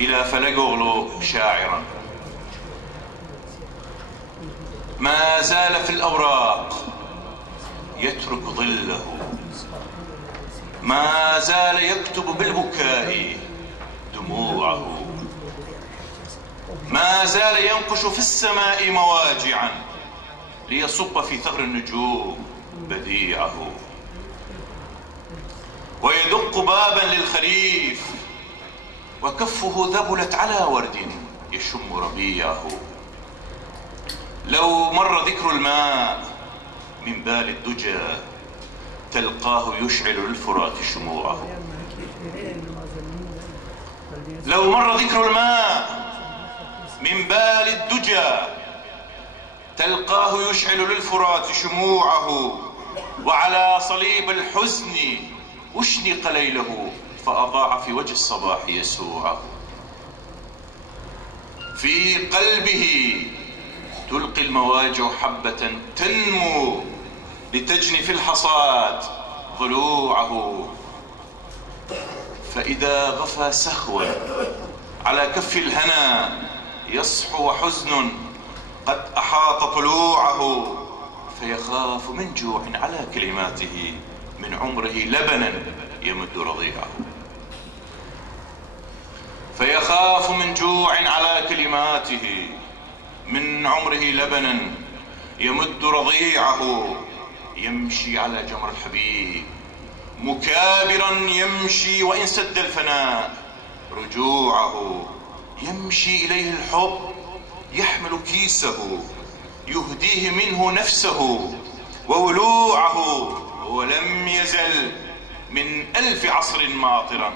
إلى فلقغلو شاعرا: ما زال في الأوراق يترك ظله، ما زال يكتب بالبكاء دموعه، ما زال ينقش في السماء مواجعا ليصب في ثغر النجوم بديعه، ويدق بابا للخريف وكفه ذبلت على ورد يشم ربيعه. لو مر ذكر الماء من بال الدجى تلقاه يشعل للفرات شموعه. لو مر ذكر الماء من بال الدجى تلقاه يشعل للفرات شموعه، وعلى صليب الحزن أشنق ليله فأضاع في وجه الصباح يسوعه. في قلبه تلقي المواجع حبة تنمو لتجني في الحصاد ضلوعه، فإذا غفى سهوا على كف الهنا يصحو حزن قد أحاط طلوعه، فيخاف من جوع على كلماته من عمره لبنا يمد رضيعه. فيخاف من جوع على كلماته من عمره لبنا يمد رضيعه، يمشي على جمر الحبيب مكابرا يمشي وإن سد الفناء رجوعه، يمشي إليه الحب يحمل كيسه يهديه منه نفسه وولوعه، ولم يزل من 1000 عصر ماطرا